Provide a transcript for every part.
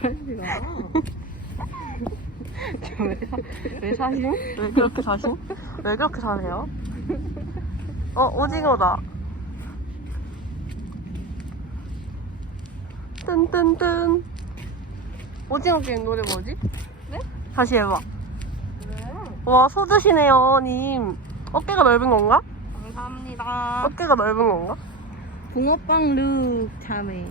빨리 가. 왜, 사- 왜 사심? 왜 그렇게 사심? 왜 그렇게 사세요? 어, 오징어다. 뜬뜬뜬. 오징어 게임 노래 뭐지? 네? 다시 해봐. 왜? 와, 소 드시네요, 님. 어깨가 넓은 건가? 감사합니다. 어깨가 넓은 건가? 붕어빵 룩 참외.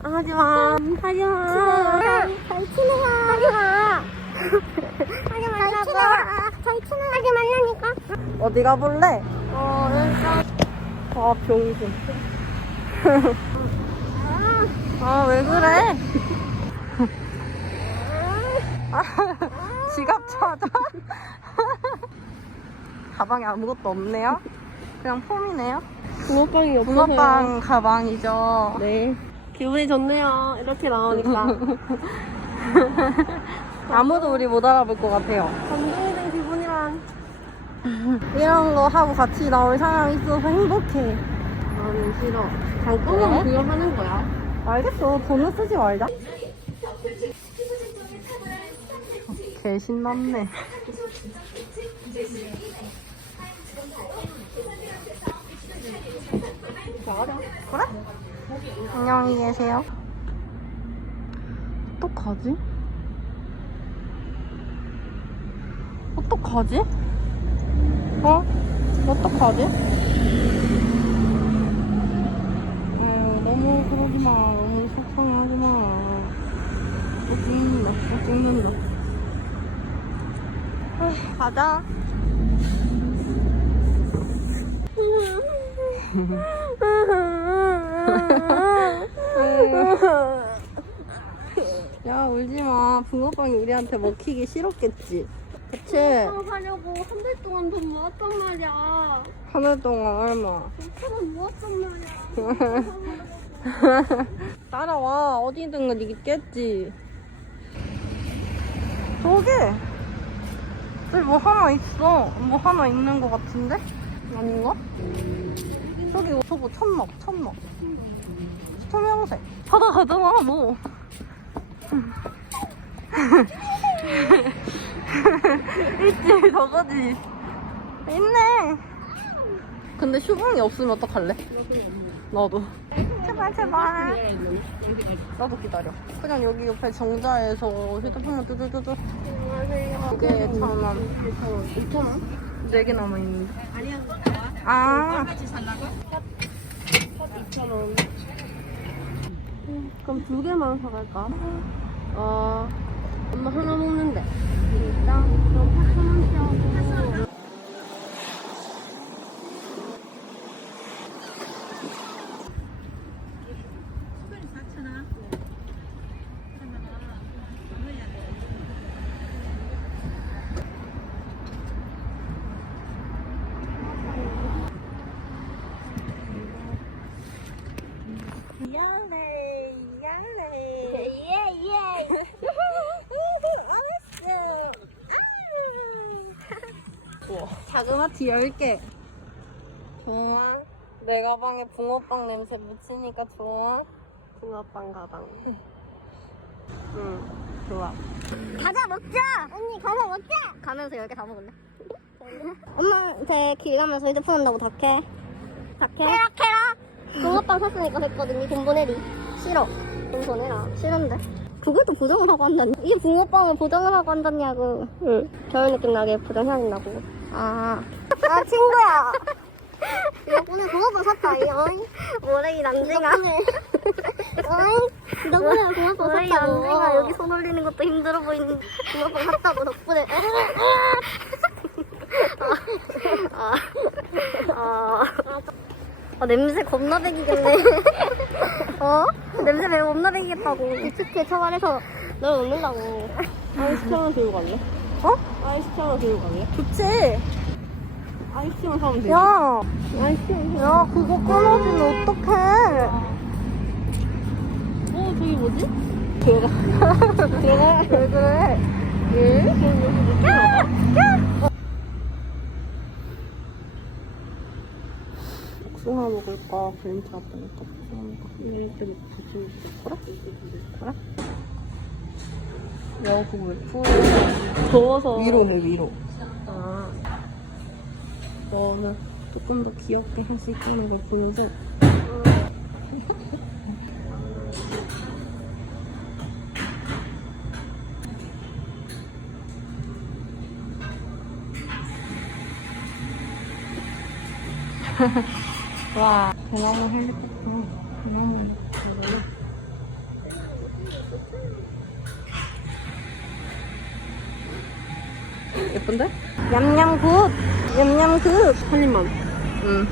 하지마. 하지마. 잘거 하지마 하지 말라고 잘 치는 거 하지 말라니까 어디 가볼래? 어 일단 아, 병신. 아, 왜 그래? 아, 지갑 찾아. 가방에 아무것도 없네요. 그냥 폼이네요. 붕어빵이 붕어빵 가방이죠. 네. 기분이 좋네요. 이렇게 나오니까. 아무도 우리 못 알아볼 것 같아요. 감동된 기분이란. 이런 거 하고 같이 나올 사람이 있어서 행복해. 나는 싫어. 그래? 그거 하는 거야. 알겠어. 돈은 쓰지 말자. 개 신났네. 그래? 안녕히 계세요. 어떡하지? 어떡하지? 어? 어떡하지? 어, 너무 그러지 마. 너무 속상하지 마. 또 찍는다. 또 찍는다. 에이, 가자. 야, 울지 마. 붕어빵이 우리한테 먹히기 싫었겠지. 그치? 붕어빵 사려고 한 달 동안 돈 모았단 말이야 한 달 동안 얼마? 5천원 모았단 말이야 따라와 어디든 있겠지 저기 저기 뭐 하나 있어 뭐 하나 있는 것 같은데 아닌가? 저기 저거 천막 천막 투명색 바다 가잖아 뭐 있지 저거지 있네 근데 슈붕이 없으면 어떡할래? 나도 제발 제발 나도 기다려 그냥 여기 옆에 정자에서 휴대폰만 뚜두두두 이게 천 원 2,000원? 네 개 남아있는데 아니야. 아 같이 살라고? 2,000원. 그럼 두 개만 사갈까? 어, 엄마 하나 먹는데. 일단, 그럼 8,000원씩 하고. 미안해 미안해 예예 우와 자그마치 10개 좋아. 내 가방에 붕어빵 냄새 묻히니까 좋아. 붕어빵 가방. 응 좋아. 가자 먹자! 언니 가자 먹자! 가면서 10개 다 먹을래? 엄마한테 길 가면서 휴대폰 한다고 덕해. 덕해? 캐라 캐라! 붕어빵 샀으니까 됐거든. 이돈 보내리. 싫어. 돈 보내라. 싫은데. 그것도 보정을 하고 한다니? 이 붕어빵을 보정을 하고 한다냐고. 응. 겨울 느낌 나게 보정해야 된다고 아, 아 친구야. 덕분에 붕어빵 샀다 이 어이 모래이 남쟁아. 어이 덕분에 붕어빵 샀다고 남쟁아. 여기 손 올리는 것도 힘들어 보이는 붕어빵 샀다고 덕분에. 아, 아, 아, 냄새 겁나 배기겠네. 어? 냄새 매우 겁나 배기겠다고. 이츠트에 처벌해서 널 넣는다고. 아이스크림 들고 갈래? 어? 아이스크림 하나 들고 갈래? 좋지 아이스크림 사면 되지. 야, 아이스크림. 야 그거 끊어지면 어떡해 어, 저기 뭐지? 걔가 걔가 왜 그래 예? 그럼 여기 못 들어가? 복숭아 먹을까? 그린티 라떼니까 복숭아 먹을까? 이렇게 조심 그래? 그래? 야 그거 왜 풀어? 더워서. 위로 해, 위로. 아. 너는 조금 더 귀엽게 할 수 있다는 걸 보여서 와. 대나무 헬리콥터. 대나무 헬리콥터구나 예쁜데? 냠냠 굿! 냠냠 굿! 한 입만. 응.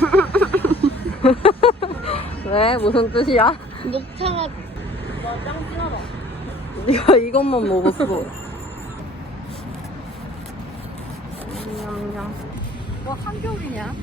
왜? 무슨 뜻이야? 녹차가 네가 이것만 먹었어. 냠냠. 뭐 한겨울이냐?